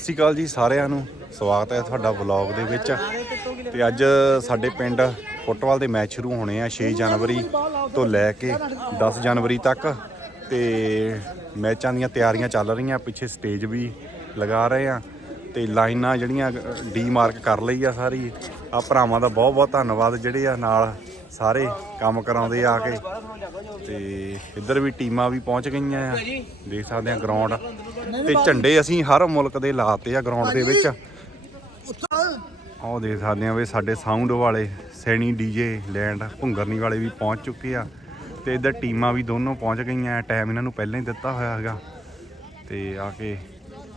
ਸਤਿ ਸ਼੍ਰੀ ਅਕਾਲ ਜੀ ਸਾਰਿਆਂ ਨੂੰ। ਸਵਾਗਤ ਹੈ ਤੁਹਾਡਾ ਵਲੌਗ ਦੇ ਵਿੱਚ। ਤੇ ਅੱਜ ਸਾਡੇ ਪਿੰਡ ਫੁੱਟਬਾਲ ਦੇ ਮੈਚ ਸ਼ੁਰੂ ਹੋਣੇ ਆ 6 ਜਨਵਰੀ ਤੋਂ ਲੈ ਕੇ 10 ਜਨਵਰੀ ਤੱਕ। ਤੇ ਮੈਚਾਂ ਦੀਆਂ ਤਿਆਰੀਆਂ ਚੱਲ ਰਹੀਆਂ, ਪਿੱਛੇ ਸਟੇਜ ਵੀ ਲਗਾ ਰਹੇ ਆ। ਤੇ ਲਾਈਨਾਂ ਜਿਹੜੀਆਂ ਡੀ ਮਾਰਕ ਕਰ ਲਈ ਆ ਸਾਰੀ। ਆ ਭਰਾਵਾਂ ਦਾ ਬਹੁਤ ਬਹੁਤ ਧੰਨਵਾਦ ਜਿਹੜੇ ਆ ਨਾਲ ਸਾਰੇ ਕੰਮ ਕਰਾਉਂਦੇ ਆ ਕੇ। ਤੇ ਇੱਧਰ ਵੀ ਟੀਮਾਂ ਵੀ ਪਹੁੰਚ ਗਈਆਂ ਆ। ਦੇਖ ਸਕਦੇ ਆ ਗਰਾਊਂਡ ਤੇ ਝੰਡੇ ਅਸੀਂ ਹਰ ਮੁਲਕ ਦੇ ਲਾਤੇ ਆ ਗਰਾਊਂਡ ਦੇ ਵਿੱਚ। ਆਹ ਦੇਖ ਸਕਦੇ ਆ ਵੀ ਸਾਡੇ ਸਾਊਂਡ ਵਾਲੇ, ਸੈਣੀ ਡੀਜੇ ਲੈਂਡ ਭੁੰਗਰਨੀ ਵਾਲੇ ਵੀ ਪਹੁੰਚ ਚੁੱਕੇ ਆ। ਤੇ ਇੱਧਰ ਟੀਮਾਂ ਵੀ ਦੋਨੋਂ ਪਹੁੰਚ ਗਈਆਂ ਟਾਈਮ ਇਹਨਾਂ ਨੂੰ ਪਹਿਲਾਂ ਹੀ ਦਿੱਤਾ ਹੋਇਆ ਹੈਗਾ। ਤੇ ਆ ਕੇ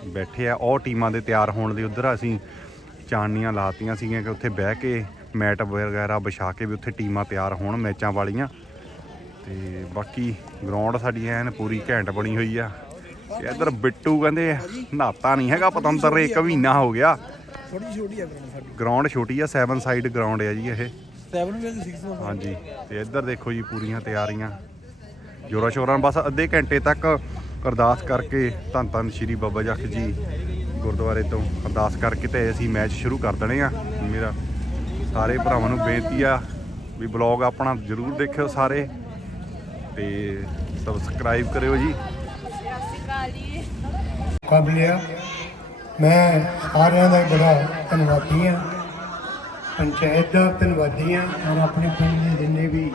ਬੈਠੇ ਆ। ਉਹ ਟੀਮਾਂ ਦੇ ਤਿਆਰ ਹੋਣ ਦੇ ਉਧਰ ਅਸੀਂ ਚਾਨਣੀਆਂ ਲਾਤੀਆਂ ਸੀਗੀਆਂ ਕਿ ਉੱਥੇ ਬਹਿ ਕੇ ਮੈਟ ਵਗੈਰਾ ਵਿਛਾ ਕੇ ਵੀ ਉੱਥੇ ਟੀਮਾਂ ਤਿਆਰ ਹੋਣ ਮੈਚਾਂ ਵਾਲੀਆਂ। ਤੇ ਬਾਕੀ ਗਰਾਊਂਡ ਸਾਡੀ ਐਨ ਪੂਰੀ ਘੈਂਟ ਬਣੀ ਹੋਈ ਆ। ਤੇ ਇੱਧਰ ਬਿੱਟੂ ਕਹਿੰਦੇ ਨਹਾਤਾ ਨਹੀਂ ਹੈਗਾ ਪਤੰਦਰ ਇੱਕ ਮਹੀਨਾ ਹੋ ਗਿਆ। ਥੋੜੀ ਛੋਟੀ ਆ ਗਰਾਊਂਡ ਸਾਡੀ। ਗਰਾਊਂਡ ਛੋਟੀ ਆ 7 ਸਾਈਡ ਗਰਾਊਂਡ ਆ ਜੀ ਇਹ। 7 ਵੀ 6 ਹਾਂਜੀ ਤੇ ਇੱਧਰ ਦੇਖੋ ਜੀ ਪੂਰੀਆਂ ਤਿਆਰੀਆਂ। ਜੋਰਾ ਸ਼ੋਰਾਂ ਬਸ ਅੱਧੇ ਘੰਟੇ ਤੱਕ ਅਰਦਾਸ ਕਰਕੇ ਧੰਨ ਧੰਨ ਸ਼੍ਰੀ ਬਾਬਾ ਜੱਖ ਜੀ ਗੁਰਦੁਆਰੇ ਤੋਂ ਅਰਦਾਸ ਕਰਕੇ ਤੇ ਅਸੀਂ ਮੈਚ ਸ਼ੁਰੂ ਕਰ ਦੇਣੇ ਆ। ਮੇਰਾ ਸਾਰੇ ਭਰਾਵਾਂ ਨੂੰ ਬੇਨਤੀ ਆ ਵੀ ਬਲੌਗ ਆਪਣਾ ਜਰੂਰ ਦੇਖਿਓ ਸਾਰੇ ਤੇ ਸਬਸਕ੍ਰਾਈਬ ਕਰਿਓ ਜੀ। ਕਾਬਲਿਆ ਮੈਂ ਸਾਰਿਆਂ ਦਾ ਬੜਾ ਧੰਨਵਾਦੀ ਹਾਂ ਪੰਚਾਇਤ ਦਾ ਧੰਨਵਾਦੀ ਹਾਂ ਔਰ ਆਪਣੇ ਪਿੰਡ ਦੇ ਜਿੰਨੇ ਵੀ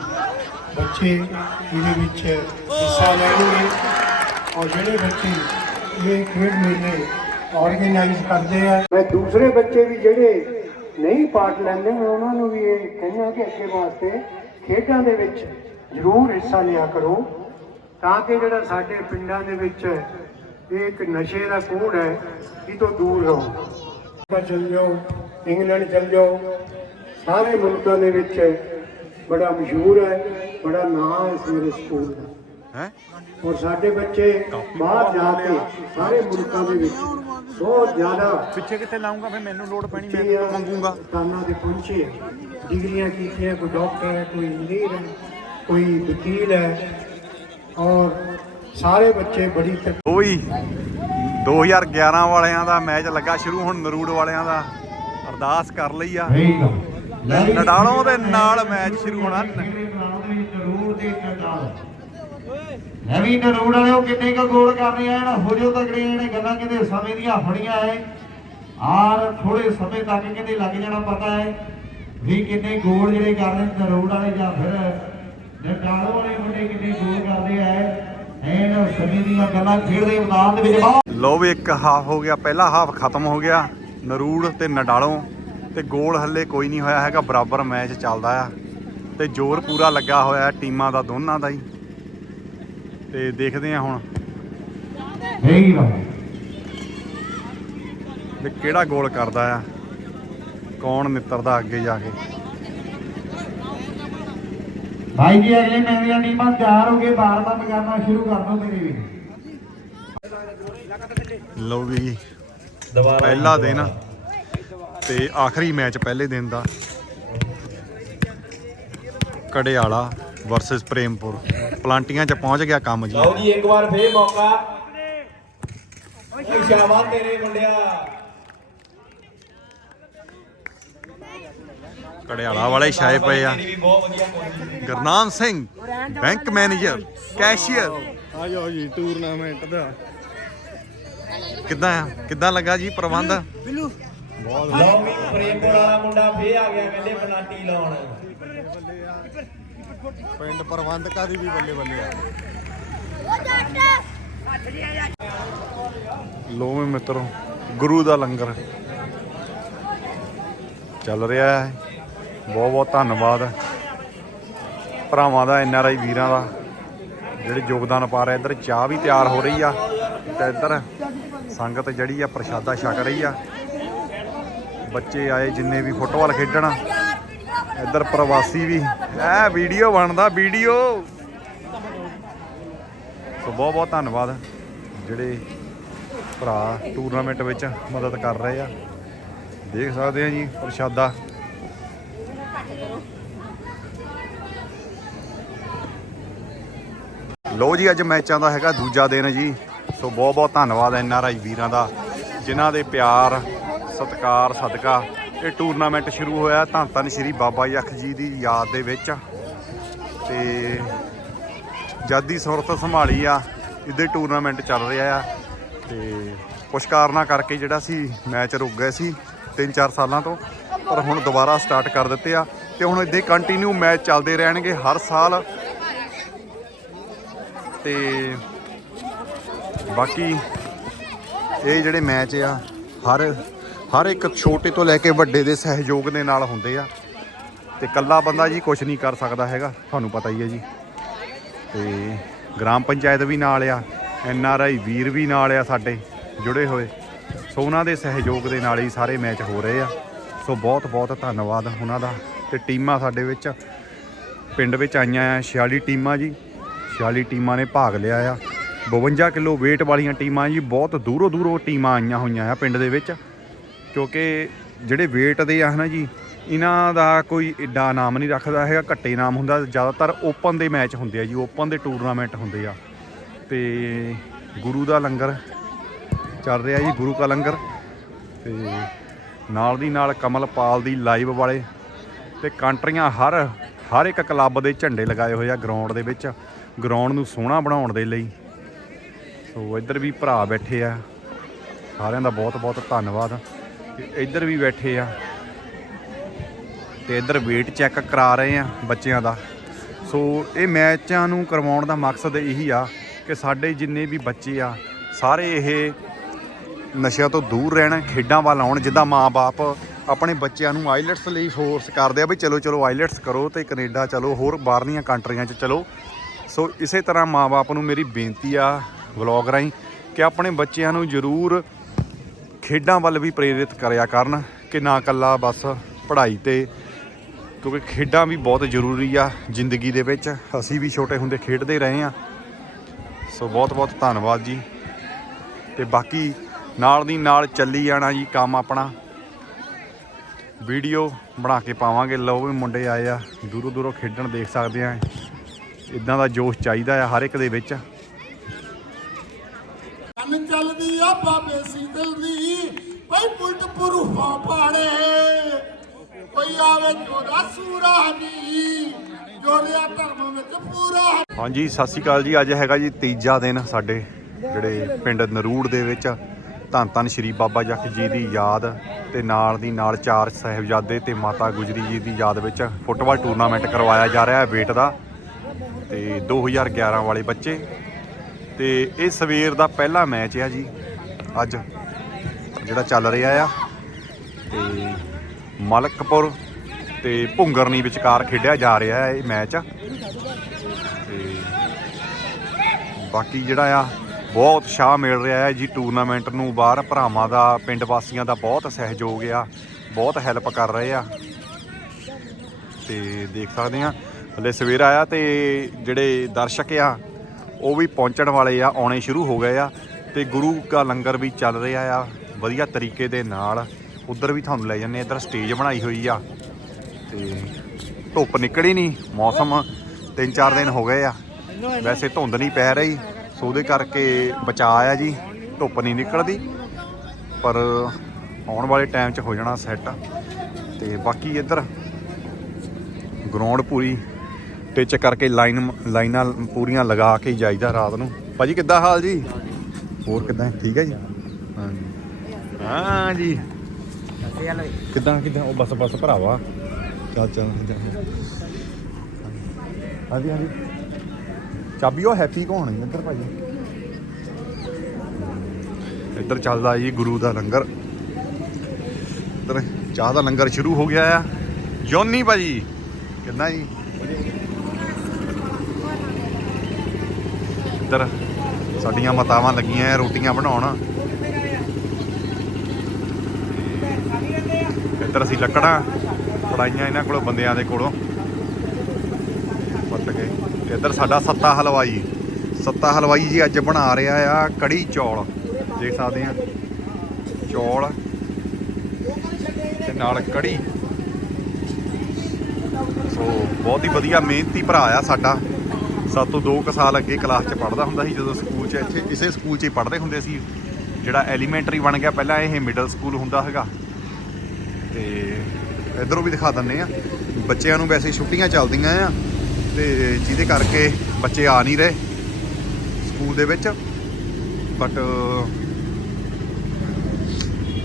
ਬੱਚੇ ਇਹਦੇ ਵਿੱਚ ਹਿੱਸਾ ਲੈਣਗੇ ਔਰ ਜਿਹੜੇ ਬੱਚੇ ਇਹ ਖੇਡ ਮੇਲੇ ਆਰਗੇਨਾਈਜ਼ ਕਰਦੇ ਆ। ਮੈਂ ਦੂਸਰੇ ਬੱਚੇ ਵੀ ਜਿਹੜੇ ਨਹੀਂ ਪਾਰਟ ਲੈਂਦੇ ਮੈਂ ਉਹਨਾਂ ਨੂੰ ਵੀ ਇਹ ਕਹਿੰਦਾ ਕਿ ਅੱਗੇ ਵਾਸਤੇ ਖੇਡਾਂ ਦੇ ਵਿੱਚ ਜ਼ਰੂਰ ਹਿੱਸਾ ਲਿਆ ਕਰੋ ਤਾਂ ਕਿ ਜਿਹੜਾ ਸਾਡੇ ਪਿੰਡਾਂ ਦੇ ਵਿੱਚ ਇਹ ਇੱਕ ਨਸ਼ੇ ਦਾ ਕੋੜ ਹੈ ਇਹ ਤੋਂ ਦੂਰ ਰਹੋ। ਆਪਾਂ ਚੱਲ ਜਾਓ ਇੰਗਲੈਂਡ ਚੱਲ ਜਾਓ ਸਾਰੇ ਮੁਲਕਾਂ ਦੇ ਵਿੱਚ ਬੜਾ ਮਸ਼ਹੂਰ ਹੈ ਬੜਾ ਨਾਮ ਹੈ ਇਸ ਮੇਰੇ ਸਕੂਲ ਦਾ। ਹੈ? ਔਰ ਸਾਡੇ ਬੱਚੇ ਬਾਹਰ ਜਾ ਕੇ ਸਾਰੇ ਮੁਲਕਾਂ ਦੇ ਵਿੱਚ ਬਹੁਤ ਜ਼ਿਆਦਾ ਪਿੱਛੇ ਕਿੱਥੇ ਲਾਉਂਗਾ? ਫਿਰ ਮੈਨੂੰ ਲੋਡ ਪੈਣੀ ਮੈਂ ਕਿੱਥੋਂ ਮੰਗੂੰਗਾ। ਸਥਾਨਾਂ ਤੇ ਪਹੁੰਚੇ। ਹੈ। ਡਿਗਰੀਆਂ ਕੀਤੀਆਂ ਕੋਈ ਡਾਕਟਰ ਹੈ ਕੋਈ ਇੰਜੀਨੀਅਰ ਹੈ ਕੋਈ ਵਕੀਲ ਹੈ। ਔਰ ਸਾਰੇ ਬੱਚੇ ਬੜੀ ਤਕ ਉਹੀ 2011 ਵਾਲਿਆਂ ਦਾ ਮੈਚ ਲੱਗਾ ਸ਼ੁਰੂ ਹੁਣ ਨਰੂੜ ਵਾਲਿਆਂ ਦਾ ਅਰਦਾਸ ਕਰ ਲਈ ਆ। ਨਡਾਲੋਂ ਦੇ ਨਾਲ ਮੈਚ ਸ਼ੁਰੂ ਹੋਣਾ। ਨਵੀਂ ਨਰੂੜ ਵਾਲਿਓ ਕਿੰਨੇ ਕੁ ਗੋਲ ਕਰਨੇ ਆ ਨਾ ਹੋ ਜੋ ਤਗੜੇ ਨੇ ਗੱਲਾਂ ਕਹਿੰਦੇ ਸਮੇਂ ਦੀਆਂ ਫੜੀਆਂ ਐ। ਆਰ ਥੋੜੇ ਸਮੇਂ ਤੱਕ ਕਹਿੰਦੇ ਲੱਗ ਜਾਣਾ ਪਤਾ ਹੈ ਵੀ ਕਿੰਨੇ ਗੋਲ ਜਿਹੜੇ ਕਰਦੇ ਨਰੂੜ ਵਾਲੇ ਜਾਂ ਫਿਰ ਨਟਾਲੋ ਵਾਲੇ ਮੁੰਡੇ ਕਿੰਨੇ ਗੋਲ ਕਰਦੇ ਐ। ਐਨ ਸਮੇਂ ਦੀਆਂ ਗੱਲਾਂ ਖੇਡਦੇ ਮੈਦਾਨ ਦੇ ਵਿੱਚ ਬਹੁਤ ਲੋ ਵੀ ਇੱਕ ਹਾਫ ਹੋ ਗਿਆ, ਪਹਿਲਾ ਹਾਫ ਖਤਮ ਹੋ ਗਿਆ, ਨਰੂੜ ਤੇ ਨਡਾਲੋਂ ਤੇ ਗੋਲ ਹੱਲੇ ਕੋਈ ਨਹੀਂ ਹੋਇਆ ਹੈਗਾ, ਬਰਾਬਰ ਮੈਚ ਚੱਲਦਾ ਆ। ਤੇ ਜ਼ੋਰ ਪੂਰਾ ਲੱਗਾ ਹੋਇਆ ਟੀਮਾਂ ਦਾ, ਦੋਨਾਂ ਦਾ ਹੀ। ਤੇ ਦੇਖਦੇ ਆ ਹੁਣ। ਰੋ ਵੀ ਕਿਹੜਾ ਗੋਲ ਕਰਦਾ ਆ? ਕੌਣ ਨਿੱਤਰਦਾ ਅੱਗੇ ਜਾ ਕੇ? ਭਾਈ ਜੀ ਅਗਲੇ ਮੈਚ ਦੀਆਂ ਟੀਮਾਂ ਤਿਆਰ ਹੋ ਕੇ ਬਾਰ ਬੰਦ ਕਰਨਾ ਸ਼ੁਰੂ ਕਰ ਦਿਓ ਮੇਰੇ ਵੀ ਲਓ ਵੀ ਪਹਿਲਾ ਦਿਨ ਤੇ ਆਖਰੀ ਮੈਚ ਪਹਿਲੇ ਦਿਨ ਦਾ। ਕੜਿਆਲਾ। ਵਰਸਸ ਪ੍ਰੇਮਪੁਰ ਪਲਾਂਟੀਆਂ ਚ ਪਹੁੰਚ ਗਿਆ ਕੰਮ ਜੀ। ਲਓ ਜੀ ਇੱਕ ਵਾਰ ਫੇਰ ਮੌਕਾ। ਓਏ ਸ਼ਾਬਾਸ਼ ਤੇਰੇ ਮੁੰਡਿਆ। ਕੜਿਆਲਾ ਵਾਲੇ ਛਾਏ ਪਏ ਆ। ਬਹੁਤ Garnam Singh bank manager cashier ਆਜੋ ਜੀ ਟੂਰਨਾਮੈਂਟ ਦਾ। ਕਿੱਦਾਂ ਆ? ਕਿੱਦਾਂ ਲੱਗਾ ਜੀ ਪ੍ਰਬੰਧ? ਬਿੱਲੂ। ਲਓ ਵੀ ਪ੍ਰੇਮਪੁਰ ਵਾਲਾ ਮੁੰਡਾ ਫੇਰ ਆ ਗਿਆ ਕਹਿੰਦੇ ਬਨਾਟੀ ਲਾਉਣ। ਪਿੰਡ ਪ੍ਰਬੰਧਕਾਂ ਦੀ ਵੀ ਬੱਲੇ ਬੱਲੇ ਆ। ਲੋ ਮੇ ਮਿੱਤਰੋ, ਗੁਰੂ ਦਾ ਲੰਗਰ। ਚੱਲ ਰਿਹਾ ਹੈ। ਬਹੁਤ ਬਹੁਤ ਧੰਨਵਾਦ। ਭਰਾਵਾਂ ਦਾ, ਐਨ ਆਰ ਆਈ ਵੀਰਾਂ ਦਾ, ਜਿਹੜੇ ਯੋਗਦਾਨ ਪਾ ਰਹੇ ਇੱਧਰ ਚਾਹ ਵੀ ਤਿਆਰ ਹੋ ਰਹੀ ਆ ਤੇ ਇੱਧਰ ਸੰਗਤ ਜਿਹੜੀ ਆ, ਪ੍ਰਸ਼ਾਦਾ ਛਕ ਰਹੀ ਆ। ਬੱਚੇ ਆਏ ਜਿੰਨੇ ਵੀ ਫੁੱਟਬਾਲ ਖੇਡਣ। ਇੱਧਰ ਪ੍ਰਵਾਸੀ ਵੀ। ਐ ਵੀਡੀਓ ਬਣਦਾ, ਵੀਡੀਓ। ਸੋ ਬਹੁਤ ਬਹੁਤ ਧੰਨਵਾਦ ਜਿਹੜੇ ਭਰਾ ਟੂਰਨਾਮੈਂਟ ਵਿੱਚ ਮਦਦ ਕਰ ਰਹੇ ਆ। ਦੇਖ ਸਕਦੇ ਆ ਜੀ ਪ੍ਰਸ਼ਾਦਾ। ਲੋ ਜੀ, ਅੱਜ ਮੈਚਾਂ ਦਾ ਹੈਗਾ ਦੂਜਾ ਦਿਨ ਜੀ। ਸੋ ਬਹੁਤ ਬਹੁਤ ਧੰਨਵਾਦ ਐਨ ਆਰ ਆਈ ਵੀਰਾਂ ਦਾ, ਜਿਨ੍ਹਾਂ ਦੇ ਪਿਆਰ, ਸਤਿਕਾਰ, ਸਦਕਾ ਇਹ ਟੂਰਨਾਮੈਂਟ ਸ਼ੁਰੂ ਹੋਇਆ ਧੰਨ ਧੰਨ ਸ਼੍ਰੀ ਬਾਬਾ ਯਖ ਜੀ ਦੀ ਯਾਦ ਦੇ ਵਿੱਚ। ਤੇ ਜਦ ਸੁਰਤ ਸੰਭਾਲੀ ਆ, ਇਹਦੇ ਟੂਰਨਾਮੈਂਟ ਚੱਲ ਰਿਹਾ ਆ। ਤੇ ਕੁਛ ਕਾਰਨਾਂ ਕਰਕੇ ਜਿਹੜਾ ਸੀ, ਮੈਚ ਰੁਕ ਗਿਆ ਸੀ 3-4 ਸਾਲਾਂ ਤੋਂ, ਪਰ ਹੁਣ ਦੁਬਾਰਾ ਸਟਾਰਟ ਕਰ ਦਿੱਤੇ ਆ। ਤੇ ਹੁਣ ਇਦਾਂ ਕੰਟੀਨਿਊ ਮੈਚ ਚੱਲਦੇ ਰਹਿਣਗੇ ਹਰ ਸਾਲ। ਤੇ ਬਾਕੀ ਇਹ ਜਿਹੜੇ ਮੈਚ ਆ, ਹਰ ਹਰ ਇੱਕ ਛੋਟੇ ਤੋਂ ਲੈ ਕੇ ਵੱਡੇ ਦੇ ਸਹਿਯੋਗ ਦੇ ਨਾਲ ਹੁੰਦੇ ਆ। ਤੇ ਕੱਲਾ ਬੰਦਾ ਜੀ ਕੁਝ ਨਹੀਂ ਕਰ ਸਕਦਾ ਹੈਗਾ, ਤੁਹਾਨੂੰ ਪਤਾ ਹੀ ਹੈ ਜੀ। ਤੇ ਗ੍ਰਾਮ ਪੰਚਾਇਤ ਵੀ ਨਾਲ ਆ, ਐਨ ਆਰ ਆਈ ਵੀਰ ਵੀ ਨਾਲ ਆ ਸਾਡੇ ਜੁੜੇ ਹੋਏ। ਸੋ ਉਹਨਾਂ ਦੇ ਸਹਿਯੋਗ ਦੇ ਨਾਲ ਹੀ ਸਾਰੇ ਮੈਚ ਹੋ ਰਹੇ ਆ। ਸੋ ਬਹੁਤ ਬਹੁਤ ਧੰਨਵਾਦ ਉਹਨਾਂ ਦਾ ਤੇ ਟੀਮਾਂ ਸਾਡੇ ਵਿੱਚ। ਪਿੰਡ ਵਿੱਚ ਆਈਆਂ ਆ 46 ਟੀਮਾਂ ਜੀ। 46 ਟੀਮਾਂ ਨੇ ਭਾਗ ਲਿਆ ਆ। 52 ਕਿਲੋ weight ਵਾਲੀਆਂ ਟੀਮਾਂ ਜੀ, ਬਹੁਤ ਦੂਰੋਂ ਦੂਰੋਂ ਟੀਮਾਂ ਆਈਆਂ ਹੋਈਆਂ ਆ ਪਿੰਡ ਦੇ ਵਿੱਚ। ਕਿਉਂਕਿ ਜਿਹੜੇ weight ਦੇ ਆ ਹਨਾ ਜੀ, ਇਹਨਾਂ ਦਾ ਕੋਈ ਏਡਾ ਨਾਮ ਨਹੀਂ ਰੱਖਦਾ ਹੈਗਾ, ਘੱਟੇ ਨਾਮ ਹੁੰਦਾ, ਜ਼ਿਆਦਾਤਰ ਓਪਨ ਦੇ ਮੈਚ ਹੁੰਦੇ ਆ ਜੀ ਓਪਨ ਦੇ ਟੂਰਨਾਮੈਂਟ ਹੁੰਦੇ ਆ। ਤੇ ਗੁਰੂ ਦਾ ਲੰਗਰ ਚੱਲ ਰਿਹਾ ਜੀ, ਗੁਰੂ ਕਾ ਲੰਗਰ। ਤੇ ਨਾਲ ਦੀ ਨਾਲ ਕਮਲਪਾਲ ਦੀ ਲਾਈਵ ਵਾਲੇ ਤੇ ਕੰਟਰੀਆਂ ਹਰ ਹਰ ਇੱਕ ਕਲੱਬ ਦੇ ਝੰਡੇ ਲਗਾਏ ਹੋਏ ਆ ਗਰਾਊਂਡ ਦੇ ਵਿੱਚ ਗਰਾਊਂਡ ਨੂੰ ਸੋਹਣਾ ਬਣਾਉਣ ਦੇ ਲਈ। ਸੋ ਇੱਧਰ ਵੀ ਭਰਾ ਬੈਠੇ ਆ। ਸਾਰਿਆਂ ਦਾ ਬਹੁਤ ਬਹੁਤ ਧੰਨਵਾਦ। ਤੇ ਇੱਧਰ ਵੀ ਬੈਠੇ ਆ। ਤੇ ਇੱਧਰ weight ਚੈੱਕ ਕਰਾ ਰਹੇ ਆ ਬੱਚਿਆਂ ਦਾ। ਸੋ ਇਹ ਮੈਚਾਂ ਨੂੰ ਕਰਵਾਉਣ ਦਾ ਮਕਸਦ ਇਹੀ ਆ ਕਿ ਸਾਡੇ ਜਿੰਨੇ ਵੀ ਬੱਚੇ ਆ, ਸਾਰੇ ਇਹ ਨਸ਼ਿਆਂ ਤੋਂ ਦੂਰ ਰਹਿਣ, ਖੇਡਾਂ ਵੱਲ ਆਉਣ, ਜਿੱਦਾਂ ਮਾਪੇ ਆਪਣੇ ਬੱਚਿਆਂ ਨੂੰ ਆਈਲੈਟਸ ਲਈ ਫੋਰਸ ਕਰਦੇ ਆ ਵੀ ਚਲੋ ਚਲੋ ਆਈਲੈਟਸ ਕਰੋ ਤੇ ਕੈਨੇਡਾ ਚਲੋ, ਹੋਰ ਬਾਹਰਲੀਆਂ ਕੰਟਰੀਆਂ 'ਚ ਚਲੋ। ਸੋ ਇਸੇ ਤਰ੍ਹਾਂ ਮਾਪੇ ਨੂੰ ਮੇਰੀ ਬੇਨਤੀ ਆ ਵਲੌਗ ਰਾਹੀਂ ਕਿ ਆਪਣੇ ਬੱਚਿਆਂ ਨੂੰ ਜ਼ਰੂਰ ਖੇਡਾਂ ਵੱਲ ਵੀ ਪ੍ਰੇਰਿਤ ਕਰਿਆ ਕਰਨ ਕਿ ਨਾ ਕੱਲਾ ਬਸ ਪੜ੍ਹਾਈ ਤੇ, ਕਿਉਂਕਿ ਖੇਡਾਂ ਵੀ ਬਹੁਤ ਜ਼ਰੂਰੀ ਆ ਜ਼ਿੰਦਗੀ ਦੇ ਵਿੱਚ। ਅਸੀਂ ਵੀ ਛੋਟੇ ਹੁੰਦੇ ਖੇਡਦੇ ਰਹੇ ਆ ਸੋ ਬਹੁਤ ਬਹੁਤ ਧੰਨਵਾਦ ਜੀ। ਤੇ ਬਾਕੀ ਨਾਲ ਦੀ ਨਾਲ ਚੱਲੀ ਜਾਣਾ ਜੀ ਕੰਮ ਆਪਣਾ। ਵੀਡੀਓ ਬਣਾ ਕੇ ਪਾਵਾਂਗੇ। ਲਓ ਵੀ ਮੁੰਡੇ ਆਏ ਆ। ਦੂਰੋਂ ਦੂਰੋਂ ਖੇਡਣ ਦੇਖ ਸਕਦੇ ਆ। ਇਦਾਂ ਦਾ ਜੋਸ਼ ਚਾਹੀਦਾ ਆ ਹਰ ਇੱਕ ਦੇ ਵਿੱਚ ਕੰਨ ਚੱਲਦੀ ਆ ਬਾਬੇ ਸੀਤਲ ਦੀ ਕੋਈ ਪੁਲਟ ਪੁਰੂਫਾਂ ਪਾੜੇ। ਕੋਈ ਆਵੇ ਜੋਦਾ ਸੂਰਾ ਦੀ ਜੋੜਿਆ ਧਰਮ ਵਿੱਚ ਪੂਰਾ ਹਾਂਜੀ, ਸਤਿ ਸ਼੍ਰੀ ਅਕਾਲ ਜੀ। ਅੱਜ ਹੈਗਾ ਜੀ ਤੀਜਾ ਦਿਨ ਸਾਡੇ ਜਿਹੜੇ ਪਿੰਡ ਨਰੂੜ ਦੇ ਵਿੱਚ ਧੰਨ ਧੰਨ ਸ਼੍ਰੀ ਬਾਬਾ ਜੱਖ ਜੀ ਦੀ ਯਾਦ ਤੇ ਨਾਲ ਦੀ ਨਾਲ ਚਾਰ ਸਾਹਿਬਜ਼ਾਦੇ ਤੇ ਮਾਤਾ ਗੁਜਰੀ ਜੀ ਦੀ ਯਾਦ ਵਿੱਚ ਫੁੱਟਬਾਲ ਟੂਰਨਾਮੈਂਟ ਕਰਵਾਇਆ ਜਾ ਰਿਹਾ ਹੈ ਵੇਟ ਦਾ ਤੇ 2011 ਵਾਲੇ ਬੱਚੇ। ਤੇ ਇਹ ਸਵੇਰ ਦਾ ਪਹਿਲਾ ਮੈਚ ਆ ਜੀ। ਅੱਜ ਜਿਹੜਾ ਚੱਲ ਰਿਹਾ ਆ ਤੇ ਮਲਕਪੁਰ ਤੇ ਭੁੰਗਰਨੀ ਵਿਚਕਾਰ ਖੇਡਿਆ ਜਾ ਰਿਹਾ ਹੈ ਇਹ ਮੈਚ। ਤੇ ਬਾਕੀ ਜਿਹੜਾ ਆ, ਬਹੁਤ ਉਤਸ਼ਾਹ ਮਿਲ ਰਿਹਾ ਹੈ ਜੀ ਟੂਰਨਾਮੈਂਟ ਨੂੰ ਬਾਹਰ। ਭਰਾਵਾਂ ਦਾ, ਪਿੰਡ ਵਾਸੀਆਂ ਦਾ ਬਹੁਤ ਸਹਿਯੋਗ ਆ, ਬਹੁਤ ਹੈਲਪ ਕਰ ਰਹੇ ਆ। ਤੇ ਦੇਖ ਸਕਦੇ ਆ ਹਲੇ ਸਵੇਰ ਆਇਆ ਤੇ ਜਿਹੜੇ ਦਰਸ਼ਕ ਆ, ਉਹ ਵੀ ਪਹੁੰਚਣ ਵਾਲੇ ਆ, ਆਉਣੇ ਸ਼ੁਰੂ ਹੋ ਗਏ ਆ। ਤੇ ਗੁਰੂ ਕਾ ਲੰਗਰ ਵੀ ਚੱਲ ਰਿਹਾ ਆ, ਵਧੀਆ ਤਰੀਕੇ ਦੇ ਨਾਲ। ਉਧਰ ਵੀ ਤੁਹਾਨੂੰ ਲੈ ਜਾਂਦੇ ਇੱਧਰ ਸਟੇਜ ਬਣਾਈ ਹੋਈ ਆ। ਤੇ ਧੁੱਪ ਨਿਕਲੀ ਨਹੀਂ ਮੌਸਮ 3-4 ਦਿਨ ਹੋ ਗਏ ਆ। ਵੈਸੇ ਧੁੰਦ ਨਹੀਂ ਪੈ ਰਹੀ, ਸੋ ਉਹਦੇ ਕਰਕੇ ਬਚਾ ਆ ਜੀ, ਧੁੱਪ ਨਹੀਂ ਨਿਕਲਦੀ। ਪਰ ਆਉਣ ਵਾਲੇ ਟਾਈਮ 'ਚ ਹੋ ਜਾਣਾ ਸੈੱਟ ਤੇ ਬਾਕੀ ਇੱਧਰ ਗਰਾਊਂਡ ਪੂਰੀ ਟਿਚ ਕਰਕੇ ਲਾਈਨ, ਲਾਈਨਾਂ ਪੂਰੀਆਂ ਲਗਾ ਕੇ ਜਾਈਦਾ ਰਾਤ ਨੂੰ। ਭਾਜੀ ਕਿੱਦਾਂ ਹਾਲ ਜੀ? ਹੋਰ ਕਿੱਦਾਂ? ਠੀਕ ਹੈ ਜੀ? ਹਾਂ ਜੀ। ਕਿੱਦਾਂ ਕਿੱਦਾਂ? ਉਹ ਬਸ ਬਸ ਭਰਾਵਾ। ਚੱਲ ਹਾਂਜੀ ਹਾਂਜੀ। ਚਾਬੀ ਉਹ ਹੈਪੀ ਕੌਣ ਹੈ? ਇੱਧਰ ਭਾਜੀ ਇੱਧਰ ਚੱਲਦਾ ਜੀ ਗੁਰੂ ਦਾ ਲੰਗਰ। ਇੱਧਰ ਚਾਹ ਦਾ ਲੰਗਰ ਸ਼ੁਰੂ ਹੋ ਗਿਆ ਆ। ਜੋਨੀ ਭਾਜੀ ਕਿੰਨਾ ਜੀ? ਇੱਧਰ ਸਾਡੀਆਂ ਮਾਤਾਵਾਂ ਲੱਗੀਆਂ ਰੋਟੀਆਂ ਬਣਾਉਣ। ਇੱਧਰ ਅਸੀਂ ਲੱਕੜਾਂ ਫੜਾਈਆਂ ਇਹਨਾਂ ਕੋਲੋਂ ਬੰਦਿਆਂ ਦੇ ਕੋਲੋਂ। ਪੱਟ ਕੇ। ਤੇ ਇੱਧਰ ਸਾਡਾ ਸੱਤਾ ਹਲਵਾਈ। ਸੱਤਾ ਹਲਵਾਈ ਜੀ ਅੱਜ ਬਣਾ ਰਿਹਾ ਆ ਕੜੀ ਚੌਲ। ਦੇਖ ਸਕਦੇ ਆ। ਚੌਲ ਤੇ ਨਾਲ ਕੜੀ। ਸੋ ਬਹੁਤ ਹੀ ਵਧੀਆ ਮਿਹਨਤੀ ਭਰਾ ਆ ਸਾਡਾ। ਸੱਤ ਤੋਂ 2 ਸਾਲ ਅੱਗੇ ਕਲਾਸ 'ਚ ਪੜਦਾ ਹੁੰਦਾ ਸੀ, ਜਦੋਂ ਸਕੂਲ 'ਚ ਇੱਥੇ, ਇਸੇ ਸਕੂਲ 'ਚ ਹੀ ਪੜ੍ਹਦੇ ਹੁੰਦੇ ਸੀ। ਜਿਹੜਾ ਐਲੀਮੈਂਟਰੀ ਬਣ ਗਿਆ, ਪਹਿਲਾਂ ਇਹ ਮਿਡਲ ਸਕੂਲ ਹੁੰਦਾ ਹੈਗਾ ਤੇ ਇਧਰੋਂ ਵੀ ਦਿਖਾ ਦਿੰਨੇ ਆ। ਬੱਚਿਆਂ ਨੂੰ ਵੈਸੇ ਛੁੱਟੀਆਂ ਚੱਲਦੀਆਂ ਆ ਤੇ ਜਿਹਦੇ ਕਰਕੇ ਬੱਚੇ ਆ ਨਹੀਂ ਰਹੇ ਸਕੂਲ ਦੇ ਵਿੱਚ। ਬਟ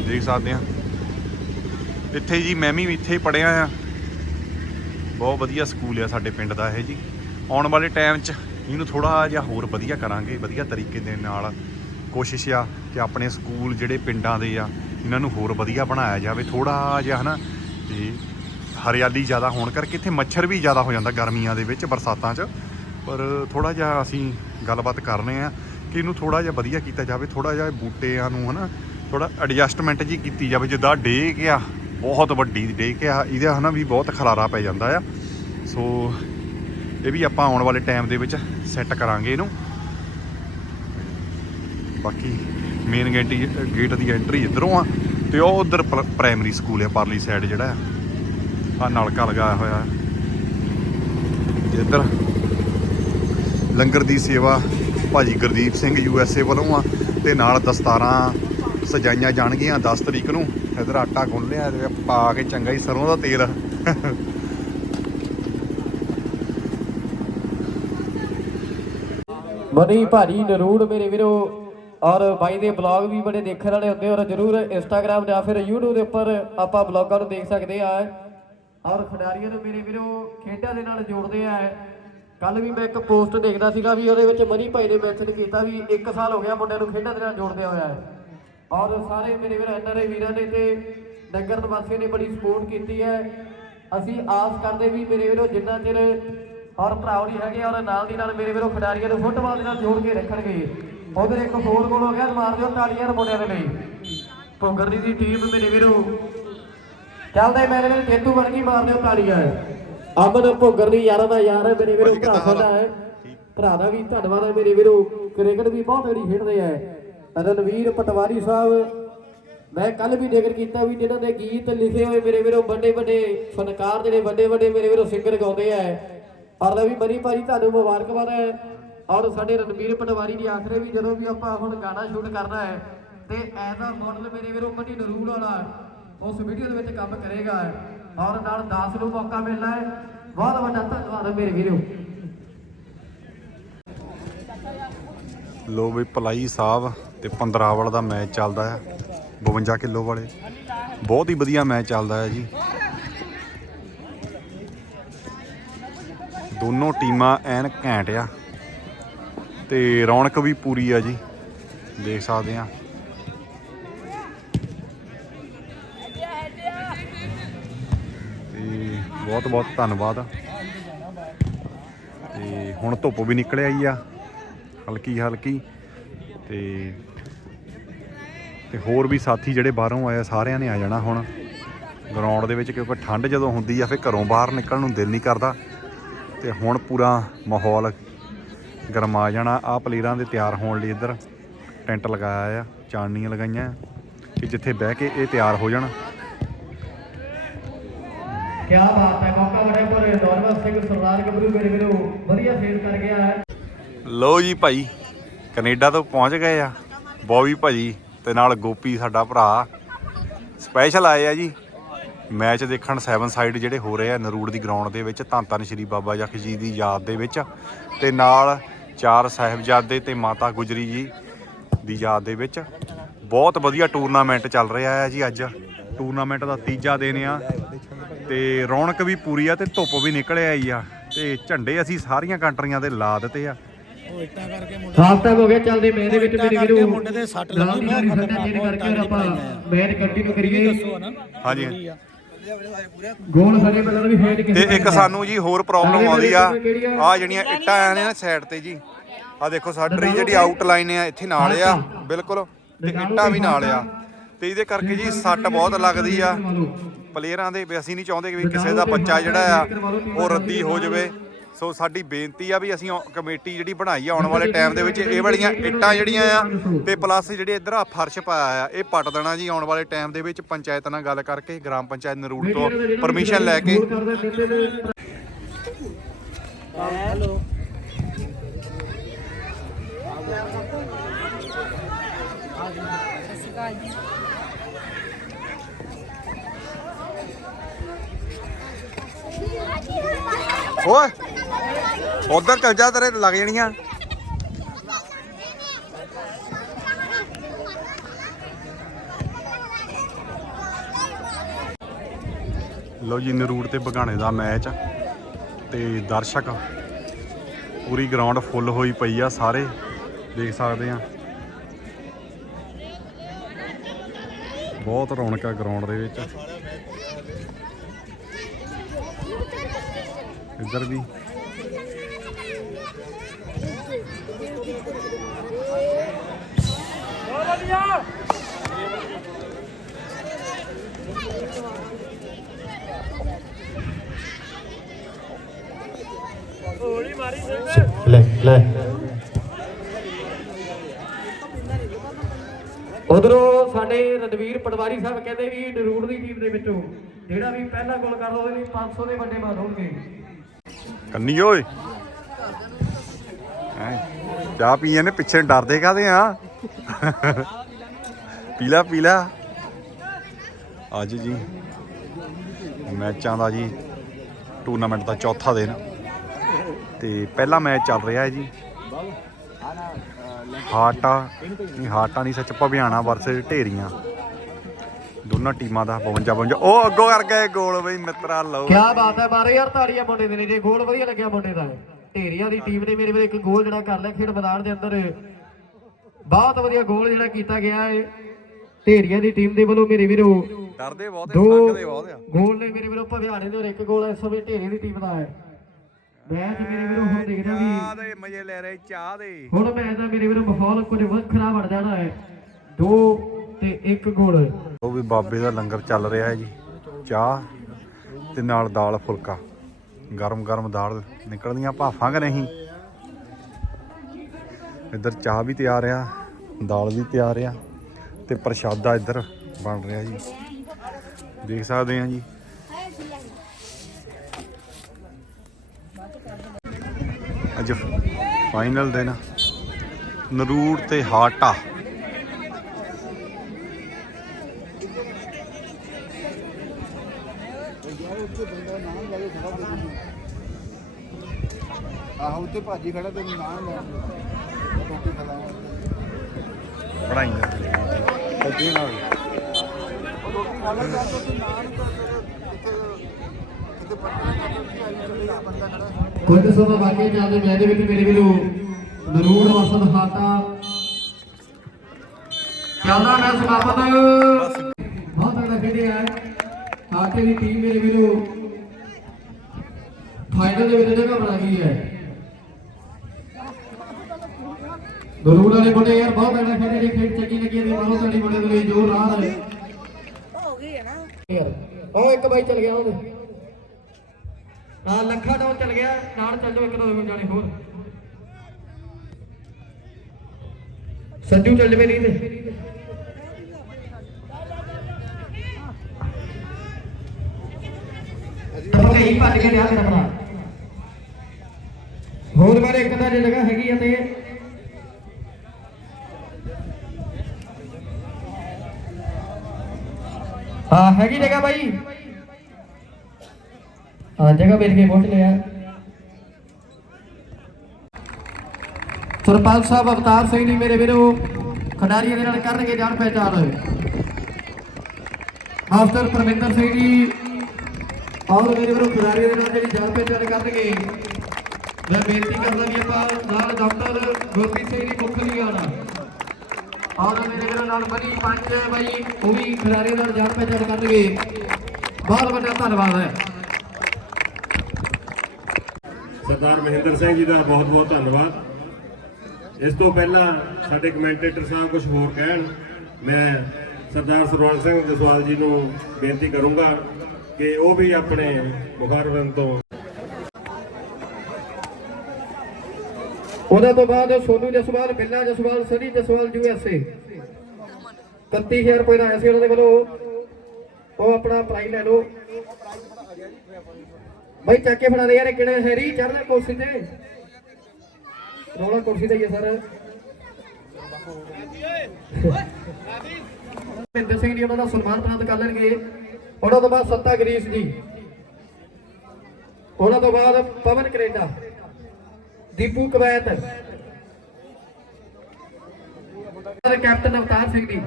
ਦੇਖ ਸਕਦੇ ਆ। ਇੱਥੇ ਜੀ ਮੈਂ ਵੀ ਇੱਥੇ ਹੀ ਪੜਿਆ ਆ। ਬਹੁਤ ਵਧੀਆ ਸਕੂਲ ਆ ਸਾਡੇ ਪਿੰਡ ਦਾ ਇਹ ਜੀ। ਆਉਣ ਵਾਲੇ ਟਾਈਮ 'ਚ ਇਹਨੂੰ ਥੋੜਾ ਜਿਹਾ ਹੋਰ ਵਧੀਆ ਕਰਾਂਗੇ, ਵਧੀਆ ਤਰੀਕੇ ਦੇ ਨਾਲ ਕੋਸ਼ਿਸ਼ ਆ ਕਿ ਆਪਣੇ ਸਕੂਲ ਜਿਹੜੇ ਪਿੰਡਾਂ ਦੇ ਆ ਇਹਨਾਂ ਨੂੰ ਹੋਰ ਵਧੀਆ ਬਣਾਇਆ ਜਾਵੇ ਥੋੜਾ ਜਿਹਾ ਹਨਾ, ਤੇ ਹਰਿਆਲੀ ਜ਼ਿਆਦਾ ਹੋਣ ਕਰਕੇ ਇੱਥੇ ਮੱਛਰ ਵੀ ਜ਼ਿਆਦਾ ਹੋ ਜਾਂਦਾ ਗਰਮੀਆਂ ਦੇ ਵਿੱਚ, ਬਰਸਾਤਾਂ 'ਚ। ਪਰ ਥੋੜਾ ਜਿਹਾ ਅਸੀਂ ਗੱਲਬਾਤ ਕਰ ਰਹੇ ਆ ਕਿ ਇਹਨੂੰ ਥੋੜਾ ਜਿਹਾ ਵਧੀਆ ਕੀਤਾ ਜਾਵੇ ਥੋੜਾ ਜਿਹਾ ਬੂਟਿਆਂ ਨੂੰ ਹਨਾ ਥੋੜਾ ਐਡਜਸਟਮੈਂਟ ਜੀ ਕੀਤੀ ਜਾਵੇ, ਜਿੱਦਾਂ ਡੇਕ ਆ, ਬਹੁਤ ਵੱਡੀ ਡੇਕ ਆ, ਇਹਦਾ ਹਨਾ ਵੀ ਬਹੁਤ ਖਲਾਰਾ ਪੈ ਜਾਂਦਾ ਆ। ਸੋ ਇਹ ਵੀ ਆਪਾਂ ਆਉਣ ਵਾਲੇ ਟਾਈਮ ਦੇ ਵਿੱਚ ਸੈੱਟ ਕਰਾਂਗੇ ਇਹਨੂੰ। ਬਾਕੀ ਮੇਨ ਗੇਟ ਗੇਟ ਦੀ ਐਂਟਰੀ ਇਧਰੋਂ ਆ, ਤੇ ਉਹ ਉਧਰ ਪ੍ਰਾਇਮਰੀ ਸਕੂਲ ਆ, ਪਰਲੀ ਸਾਈਡ ਜਿਹੜਾ ਆ। ਨਲਕਾ ਲਗਾਇਆ ਹੋਇਆ ਹੈ ਇੱਧਰ ਲੰਗਰ ਦੀ ਸੇਵਾ ਭਾਜੀ ਗੁਰਦੀਪ ਸਿੰਘ ਯੂ ਵੱਲੋਂ ਆ, ਤੇ ਨਾਲ ਦਸਤਾਰਾਂ ਸਜਾਈਆਂ ਜਾਣਗੀਆਂ 10 ਤਰੀਕ ਨੂੰ। ਇਧਰ ਆਟਾ ਗੁੰਨ ਲਿਆ, ਤੇ ਪਾ ਕੇ ਚੰਗਾ ਹੀ ਸਰੋਂ ਦਾ ਤੇਲ। ਮਨੀ ਭਾਰੀ ਨਰੂੜ ਮੇਰੇ ਵੀਰੋ ਔਰ ਬਾਈ ਦੇ ਬਲੌਗ ਵੀ ਬੜੇ ਦੇਖਣ ਵਾਲੇ ਹੁੰਦੇ ਔਰ ਜਰੂਰ ਇੰਸਟਾਗ੍ਰam ਜਾਂ ਫਿਰ YouTube ਦੇ ਉੱਪਰ ਆਪਾਂ ਬਲੌਗਾਂ ਨੂੰ ਦੇਖ ਸਕਦੇ ਆ। ਔਰ ਖਿਡਾਰੀਆਂ ਨੂੰ ਮੇਰੇ ਵੀਰੋ ਖੇਡਾਂ ਦੇ ਨਾਲ ਜੋੜਦੇ ਆ। ਕੱਲ ਵੀ ਮੈਂ ਇੱਕ ਪੋਸਟ ਦੇਖਦਾ ਸੀਗਾ ਵੀ ਉਹਦੇ ਵਿੱਚ ਮਨੀ ਭਾਈ ਨੇ ਮੈਂਸ਼ਨ ਕੀਤਾ ਵੀ 1 ਸਾਲ ਹੋ ਗਿਆ ਮੁੰਡਿਆਂ ਨੂੰ ਖੇਡਾਂ ਦੇ ਨਾਲ ਜੋੜਦੇ ਹੋਇਆ। ਹੈ ਔਰ ਸਾਰੇ ਮੇਰੇ ਵੀਰ ਐਨਆਰਆਈ ਵੀਰਾਂ ਨੇ ਤੇ ਨਗਰ ਨਿਵਾਸੀਆਂ ਨੇ ਬੜੀ ਸਪੋਰਟ ਕੀਤੀ ਹੈ। ਅਸੀਂ ਆਸ ਕਰਦੇ ਵੀ ਮੇਰੇ ਵੀਰੋ ਜਿੰਨਾ ਚਿਰ ਔਰ ਭਰਾਵ ਨਹੀਂ ਹੈਗੇ ਔਰ ਨਾਲ ਦੀ ਨਾਲ ਮੇਰੇ ਵੀਰੋ ਖਿਡਾਰੀਆਂ ਨੂੰ ਫੁੱਟਬਾਲ ਦੇ ਨਾਲ ਜੋੜ ਕੇ ਰੱਖਣਗੇ। ਉਧਰ ਇੱਕ ਹੋਰ ਗੋਲ ਹੋ ਗਿਆ, ਮਾਰ ਦਿਓ ਤਾੜੀਆਂ ਮੁੰਡਿਆਂ ਦੇ ਲਈ। ਭੋਗਰਦੀ ਦੀ ਟੀਮ ਮੇਰੇ ਵੀਰੋ। ਚੱਲਦੇ ਮੇਰੇ ਵੀਰੋ ਜੇਤੂ ਬਣ ਗਈ, ਮਾਰ ਦਿਓ ਤਾੜੀਆਂ। ਅਮਨ ਭੋਗਰਦੀ ਯਾਰਾਂ ਦਾ ਯਾਰ ਹੈ, ਮੇਰੇ ਵੀਰੋ, ਭਰਾ ਸਾਡਾ ਹੈ। ਭਰਾ ਦਾ ਵੀ ਧੰਨਵਾਦ ਹੈ, ਮੇਰੇ ਵੀਰੋ। ਕ੍ਰਿਕਟ ਵੀ ਬਹੁਤ ਵਧੀਆ ਖੇਡਦੇ ਆ ਰਣਵੀਰ ਪਟਵਾਰੀ ਸਾਹਿਬ, ਮੈਂ ਕੱਲ ਵੀ ਜ਼ਿਕਰ ਕੀਤਾ ਵੀ ਜਿਹਨਾਂ ਦੇ ਗੀਤ ਲਿਖੇ ਹੋਏ ਮੇਰੇ ਵੀਰੋ, ਵੱਡੇ ਵੱਡੇ ਫਨਕਾਰ ਜਿਹੜੇ ਵੱਡੇ ਵੱਡੇ ਮੇਰੇ ਵੀਰੋ ਸਿੰਗਰ ਗਾਉਂਦੇ ਆ ਔਰ ਲੈ ਵੀ ਬਰੀ ਭਾਜੀ, ਤੁਹਾਨੂੰ ਮੁਬਾਰਕਬਾਦ ਹੈ। ਔਰ ਸਾਡੇ ਰਣਵੀਰ ਪਟਵਾਰੀ ਦੀ ਆਖਰੇ ਵੀ ਜਦੋਂ ਵੀ ਆਪਾਂ ਹੁਣ ਗਾਣਾ ਸ਼ੂਟ ਕਰਨਾ ਹੈ, ਤੇ ਐਜ਼ ਆ ਮਾਡਲ ਮੇਰੇ ਵੀਰੋ ਮਨੀ ਨਰੂਲ ਵਾਲਾ ਉਸ ਵੀਡੀਓ ਦੇ ਵਿੱਚ ਕੰਮ ਕਰੇਗਾ। ਔਰ ਨਾਲ ਦਾਸ ਨੂੰ ਮੌਕਾ ਮਿਲਣਾ ਹੈ। ਬਹੁਤ ਵੱਡਾ ਧੰਨਵਾਦ ਹੈ ਮੇਰੇ ਵੀਰੋ। ਲੋ ਵੀ ਪਲਾਈ ਸਾਹਿਬ ਤੇ 15 ਵਾਲਾ ਦਾ ਮੈਚ ਚੱਲਦਾ ਹੈ 52 ਕਿਲੋ ਵਾਲੇ। ਬਹੁਤ ਹੀ ਵਧੀਆ ਮੈਚ ਚੱਲਦਾ ਹੈ ਜੀ। ਦੋਨੋਂ ਟੀਮਾਂ ਐਨ ਘੈਂਟ ਆ। ਤੇ ਰੌਣਕ ਵੀ ਪੂਰੀ ਆ ਜੀ। ਦੇਖ ਸਕਦੇ ਆ। ਤੇ ਬਹੁਤ ਬਹੁਤ ਧੰਨਵਾਦ। ਤੇ ਹੁਣ ਧੁੱਪ ਵੀ ਨਿਕਲ ਆਈ ਆ ਹਲਕੀ ਹਲਕੀ। ਤੇ ਤੇ ਹੋਰ ਵੀ ਸਾਥੀ ਜਿਹੜੇ ਬਾਹਰੋਂ ਆਏ ਆ, ਸਾਰਿਆਂ ਨੇ ਆ ਜਾਣਾ ਹੁਣ। ਗਰਾਊਂਡ ਦੇ ਵਿੱਚ ਕਿਉਂਕਿ ਠੰਡ ਜਦੋਂ ਹੁੰਦੀ ਆ ਫਿਰ ਘਰੋਂ ਬਾਹਰ ਨਿਕਲਣ ਨੂੰ ਦਿਲ ਨਹੀਂ ਕਰਦਾ। ਤੇ ਹੁਣ ਪੂਰਾ ਮਾਹੌਲ ਗਰਮਾ ਜਾਣਾ। ਆ ਪਲੇਅਰਾਂ ਦੇ ਤਿਆਰ ਹੋਣ ਲਈ ਇੱਧਰ ਟੈਂਟ ਲਗਾਇਆ ਆ ਚਾਨਣੀਆਂ ਲਗਾਈਆਂ ਕਿ ਜਿੱਥੇ ਬਹਿ ਕੇ ਇਹ ਤਿਆਰ ਹੋ ਜਾਣ। ਕੀ ਬਾਤ ਹੈ ਮੌਕਾ ਬੜੇ ਪਰ ਨੌਰਮਲ ਸਿੰਘ ਸਰਦਾਰ ਗੱਭਰੂ ਮੇਰੇ ਵੀਰੋ ਵਧੀਆ ਖੇਡ ਕਰ ਗਿਆ ਹੈ। ਲੋ ਜੀ ਭਾਈ ਕੈਨੇਡਾ ਤੋਂ ਪਹੁੰਚ ਗਏ ਆ। ਬੌਬੀ ਭਾਜੀ ਤੇ ਨਾਲ ਗੋਪੀ ਸਾਡਾ ਭਰਾ। ਸਪੈਸ਼ਲ ਆਏ ਆ ਜੀ। ਮੈਚ ਦੇਖਣ ਸੈਵਨ ਸਾਈਡ ਜਿਹੜੇ ਹੋ ਰਹੇ ਆ ਨਰੂੜ ਦੀ ਗਰਾਊਂਡ ਦੇ ਵਿੱਚ ਧੰਨ ਧੰਨ ਸ਼੍ਰੀ ਬਾਬਾ ਜਖ ਜੀ ਦੀ ਯਾਦ ਦੇ ਵਿੱਚ। ਤੇ ਨਾਲ ਚਾਰ ਸਾਹਿਬਜ਼ਾਦੇ ਤੇ ਮਾਤਾ ਗੁਜਰੀ ਜੀ ਦੀ ਯਾਦ ਦੇ ਵਿੱਚ ਬਹੁਤ ਵਧੀਆ ਟੂਰਨਾਮੈਂਟ ਚੱਲ ਰਿਹਾ ਹੈ ਜੀ ਅੱਜ। ਟੂਰਨਾਮੈਂਟ ਦਾ ਤੀਜਾ ਦਿਨ ਆ ਤੇ ਰੌਣਕ ਵੀ ਪੂਰੀ ਆ ਤੇ ਧੁੱਪ ਵੀ ਨਿਕਲ ਆਈ ਆ ਤੇ ਝੰਡੇ ਅਸੀਂ ਸਾਰੀਆਂ ਕੰਟਰੀਆਂ ਦੇ ਲਾ ਦਿੱਤੇ ਆ। ਟਾਈਮ ਹੋ ਗਿਆ ਚੱਲਦੇ ਮੈਚ ਦੇ ਵਿੱਚ ਮੇਰੇ ਵੀਰੋ। ਮੁੰਡੇ ਦੇ ਸੱਟ ਲੱਗੀ ਸਾਡਾ ਚੇਂਜ ਕਰਕੇ ਆਪਾਂ ਮੈਚ ਕੰਟੀਨਿਊ ਕਰੀਏ ਹਾਂਜੀ। ਗੋਲ ਸਾਡੇ ਪਹਿਲਾਂ ਵੀ ਫੇਡ ਤੇ ਇੱਕ ਸਾਨੂੰ ਜੀ ਹੋਰ ਪ੍ਰੋਬਲਮ ਆਉਂਦੀ ਆ। ਆ? ਜਿਹੜੀਆਂ ਇੱਟਾਂ ਆ ਨੇ ਨਾ ਸਾਈਡ ਤੇ ਜੀ। ਆ ਦੇਖੋ ਸਾਡੀ ਜਿਹੜੀ ਆਊਟਲਾਈਨ ਆ ਇੱਥੇ ਨਾਲ ਆ। ਬਿਲਕੁਲ। ਤੇ ਇੱਟਾਂ ਵੀ ਨਾਲ ਆ। ਤੇ। ਇਹਦੇ ਕਰਕੇ ਜੀ ਸੱਟ ਬਹੁਤ ਲੱਗਦੀ ਆ। ਪਲੇਅਰਾਂ ਦੇ ਵੀ ਅਸੀਂ ਨਹੀਂ ਚਾਹੁੰਦੇ ਕਿ ਕਿਸੇ ਦਾ ਬੱਚਾ ਜਿਹੜਾ ਆ ਉਹ ਰੱਦੀ ਹੋ ਜਾਵੇ। ਸੋ ਸਾਡੀ ਬੇਨਤੀ ਆ ਵੀ ਅਸੀਂ ਕਮੇਟੀ ਜਿਹੜੀ ਬਣਾਈ ਆ ਆਉਣ ਵਾਲੇ ਟਾਈਮ ਦੇ ਵਿੱਚ ਇਹ ਵਾਲੀਆਂ ਇੱਟਾਂ ਜਿਹੜੀਆਂ ਆ ਤੇ ਪਲੱਸ ਜਿਹੜੇ ਇੱਧਰ ਆ ਫਰਸ਼ ਪਾਇਆ ਆ ਇਹ ਪੱਟ ਦੇਣਾ ਜੀ ਆਉਣ ਵਾਲੇ ਟਾਈਮ ਦੇ ਵਿੱਚ ਪੰਚਾਇਤ ਨਾਲ ਗੱਲ ਕਰਕੇ ਗ੍ਰਾਮ ਪੰਚਾਇਤ ਨਰੂੜ ਤੋਂ ਪਰਮਿਸ਼ਨ ਲੈ ਕੇ। ਹੈਲੋ। ਉਧਰ ਚੱਲ ਜਾ ਤੇਰੇ ਲੱਗ ਜਾਣੀਆਂ। ਲੋ ਜੀ ਨਰੂੜ ਤੇ ਬਗਾਣੇ ਦਾ ਮੈਚ ਤੇ ਦਰਸ਼ਕ ਪੂਰੀ ਗਰਾਊਂਡ ਫੁੱਲ ਹੋਈ ਪਈ ਆ ਸਾਰੇ, ਦੇਖ ਸਕਦੇ ਆ। ਬਹੁਤ ਰੌਣਕ ਆ ਗਰਾਊਂਡ ਦੇ ਵਿੱਚ। ਇੱਧਰ ਵੀ ਲੈ ਲੈ। ਉਧਰੋਂ ਸਾਡੇ ਰਣਵੀਰ ਪਟਵਾਰੀ ਸਾਹਿਬ ਕਹਿੰਦੇ ਵੀ ਨਰੂੜ ਦੀ ਟੀਮ ਦੇ ਵਿੱਚੋਂ ਜਿਹੜਾ ਵੀ ਪਹਿਲਾ ਗੋਲ ਕਰਦਾ ਉਹਦੇ ਲਈ 500 ਦੇ ਵੱਡੇ ਮਾਨ ਹੋਣਗੇ। ਕੰਨੀ ਓਏ। ਹੈਂ, ਚਾਹ ਪੀਏ ਨੇ ਪਿੱਛੇ ਡਰਦੇ ਕਾਦੇ ਆ? ਪੀਲਾ ਪੀਲਾ। ਅੱਜ ਜੀ, ਮੈਚਾਂ ਦਾ ਜੀ ਟੂਰਨਾਮੈਂਟ ਦਾ ਚੌਥਾ ਦਿਨ। ਤੇ ਪਹਿਲਾ ਮੈਚ ਚੱਲ ਰਿਹਾ ਹੈ ਜੀ। ਹਾਟਾ ਨਹੀਂ ਹਾਟਾ ਨਹੀਂ, ਸੱਚ ਭਵਿਆਣਾ ਵਰਸਸ ਢੇਰੀਆਂ। ਦੋਨਾਂ ਟੀਮਾਂ ਦਾ 52 52 ਉਹ ਅੱਗੋਂ ਕਰ ਗਏ ਗੋਲ ਬਈ, ਮਿੱਤਰਾ, ਲਓ। ਕੀ ਬਾਤ ਹੈ ਮਾਰੇ ਯਾਰ, ਤਾੜੀਆਂ ਮੁੰਡੇ ਦੇ ਨੇ। ਜੇ ਗੋਲ ਵਧੀਆ ਲੱਗਿਆ ਮੁੰਡੇ ਦਾ, ਢੇਰੀਆਂ ਦੀ ਟੀਮ ਨੇ ਮੇਰੇ ਵੀਰੇ ਇੱਕ ਗੋਲ ਜਿਹੜਾ ਕਰ ਲਿਆ ਖੇਡ ਮੈਦਾਨ ਦੇ ਅੰਦਰ। ਬਹੁਤ ਵਧੀਆ ਗੋਲ ਜਿਹੜਾ ਕੀਤਾ ਗਿਆ ਹੈ ਢੇਰੀਆਂ ਦੀ ਟੀਮ ਦੇ ਵੱਲੋਂ ਮੇਰੇ ਵੀਰੋ। ਡਰਦੇ ਬਹੁਤ ਦੋ ਸੰਗਦੇ ਬਹੁਤ ਆ। ਗੋਲ ਨੇ ਮੇਰੇ ਵੀਰੋ ਭਵਿਆਣੇ ਦੇ ਔਰ ਇੱਕ ਗੋਲ ਇਸ ਸਮੇਂ ਢੇਰੀ ਦੀ ਟੀਮ ਦਾ ਹੈ ਮੈਚ ਮੇਰੇ ਵੀਰੋ ਹੁਣ ਦੇਖਦਾ ਵੀ ਚਾਹ ਦੇ ਮਜ਼ੇ ਲੈ ਰਹੇ ਚਾਹ ਦੇ। ਹੁਣ ਮੈਚ ਦਾ ਮੇਰੇ ਵੀਰੋ ਮਾਹੌਲ ਕੁਝ ਵੱਖਰਾ ਬਣ ਜਾਣਾ ਹੈ ਦੋ ਤੇ ਇੱਕ ਗੋਲ ਉਹ ਵੀ ਬਾਬੇ ਦਾ ਲੰਗਰ ਚੱਲ ਰਿਹਾ ਹੈ ਜੀ। ਚਾਹ ਤੇ ਨਾਲ ਦਾਲ ਫੁਲਕਾ। ਗਰਮ ਗਰਮ ਦਾਲ ਨਿਕਲਦੀਆਂ ਭਾਫਾਂ ਕਿ ਨਹੀਂ? ਇੱਧਰ ਚਾਹ ਵੀ ਤਿਆਰ ਆ, ਦਾਲ ਵੀ ਤਿਆਰ ਆ ਤੇ ਪ੍ਰਸ਼ਾਦਾ ਇੱਧਰ ਬਣ ਰਿਹਾ ਜੀ। ਦੇਖ ਸਕਦੇ ਆ ਜੀ। ਅੱਜ ਫਾਈਨਲ ਦਿਨ, ਨਰੂੜ ਤੇ ਹਾਟਾ। ਆਹੋ ਉੱਤੇ ਭਾਜੀ ਖੜਾ ਤੇ ਨਾਮ ਲੈ ਰੋਟੀ ਖਲਾਵਾਂ ਨਾਲ ਰੋਟੀ ਖਾ ਲੈ ਜਾਂ ਤੂੰ ਨਾਮ ਕਿਤੇ ਪੱਟਣਾ ਕੁਝ ਸਮਾਂ ਬਾਕੀ ਚੱਲਦੇ ਮੈਚ ਦੇ ਵਿੱਚ ਮੇਰੇ ਵੀਰੋ ਨਰੂੜ ਵਸਦ ਹਾਤਾ ਚੱਲਦਾ ਮੈਚ ਸਮਾਪਤ? ਬਹੁਤ ਤਗੜਾ ਖੇਡਿਆ ਹੈ। ਦੀ ਟੀਮ ਮੇਰੇ ਵੀਰੋ ਫਾਈਨਲ ਦੇ ਵਿੱਚ ਜਗ੍ਹਾ ਬਣਾ ਗਈ ਹੈ। ਗਰੂਲ ਵਾਲੇ ਮੁੰਡੇ ਯਾਰ, ਬਹੁਤ ਤਗੜਾ ਖੇਡੇ ਨੇ, ਖੇਡ ਚੰਗੀ ਲੱਗੀ ਹੈ ਬਹੁਤ ਤਗੜੀ ਮੁੰਡੇ ਦੇ ਜੋ ਰਾਹ ਹੈ ਹੋ ਗਈ ਹੈ ਨਾ ਉਹ ਇੱਕ ਬਾਈ ਚਲ ਗਿਆ ਉਹਦੇ। ਆ ਲੱਖਾ ਡਾਉਨ ਚਲ ਗਿਆ, ਨਾਲ ਚੱਲ ਜਾਓ ਇੱਕ ਦੋ ਜਾਣੇ ਹੋਰ। ਸੰਜੂ ਚੱਲ ਜਵੇ ਨਹੀਂ ਤੇ ਭੱਜ ਕੇ ਲਿਆ ਮੇਰਾ ਭਰਾ ਹੋਰ ਬਾਰੇ ਇੱਕ ਤਾਂ ਜੇ ਜਗ੍ਹਾ ਹੈਗੀ ਆ ਤੇ ਹਾਂ, ਹੈਗੀ ਜਗ੍ਹਾ ਬਾਈ। ਹਾਂ, ਜਗ੍ਹਾ ਵੇਚ ਕੇ ਪਹੁੰਚ ਲਿਆ। ਸਰਪੰਚ ਸਾਹਿਬ, ਅਵਤਾਰ ਸਿੰਘ ਜੀ ਮੇਰੇ ਵੀਰੋ, ਖਿਡਾਰੀਆਂ ਦੇ ਨਾਲ ਕਰਨਗੇ ਜਾਣ ਪਹਿਚਾਣ। ਮਾਸਟਰ ਪਰਮਿੰਦਰ ਸਿੰਘ ਜੀ ਔਰ ਮੇਰੇ ਵੀਰੋ, ਖਿਡਾਰੀਆਂ ਦੇ ਨਾਲ ਜਿਹੜੀ ਜਾਣ ਪਹਿਚਾਣ ਕਰਨਗੇ, ਮੈਂ ਬੇਨਤੀ ਕਰਦਾ ਵੀ ਆਪਾਂ ਨਾਲ ਡਾਕਟਰ ਗੁਰਪ੍ਰੀਤ ਸਿੰਘ ਜੀ ਮੁੱਖ ਲਈ ਆਉਣਾ ਔਰ ਮੇਰੇ ਵੀਰੋ, ਨਾਲ ਬਣੀ ਪੰਜ ਬਾਈ ਉਹ ਵੀ ਖਿਡਾਰੀਆਂ ਨਾਲ ਜਾਣ ਪਹਿਚਾਣ ਕਰਨਗੇ। ਬਹੁਤ ਵੱਡਾ ਧੰਨਵਾਦ ਹੈ। ਸਰਦਾਰ ਮਹਿੰਦਰ ਸਿੰਘ ਜੀ ਦਾ ਬਹੁਤ ਬਹੁਤ ਧੰਨਵਾਦ। ਇਸ ਤੋਂ ਪਹਿਲਾਂ ਸਾਡੇ ਕਮੈਂਟੇਟਰ ਸਾਹਿਬ ਕੁਝ ਹੋਰ ਕਹਿਣ, ਮੈਂ ਸਰਦਾਰ ਸਰਵਣ ਸਿੰਘ ਜਸਵਾਲ ਜੀ ਨੂੰ ਬੇਨਤੀ ਕਰੂੰਗਾ ਕਿ ਉਹ ਵੀ ਆਪਣੇ ਮੁਖਾਰਬਨ ਤੋਂ ਉਹਨਾਂ ਤੋਂ ਬਾਅਦ Sonu Jaswal, Billa Jaswal, Sunny Jaswal, U S A. 31000 ਰੁਪਏ ਦਾ ਆਇਆ ਸੀ ਉਹਨਾਂ ਦੇ ਵੱਲੋਂ। ਉਹ ਆਪਣਾ ਪ੍ਰਾਈਜ਼ ਲੈ ਲਓ। ਬਾਈ ਚੱਕ ਕੇ ਫੜਾ ਦੇ ਯਾਰ ਕਿਹੜਾ ਹੈਰੀ ਚੜਨਾ ਕੁਰਸੀ ਤੇ। ਰੋਲਾ ਕੁਰਸੀ ਤੇ ਹੀ ਸਰ। ਮਹਿੰਦਰ ਸਿੰਘ ਜੀ ਉਹਨਾਂ ਦਾ ਸਨਮਾਨ ਪ੍ਰਾਪਤ ਕਰ ਲੈਣਗੇ। ਉਹਨਾਂ ਤੋਂ ਬਾਅਦ ਸੱਤਾ ਗਰੀਸ ਜੀ ਉਹਨਾਂ ਤੋਂ ਬਾਅਦ Pawan Creta. Deepu Kuwait. Captain Avtar Singh ji.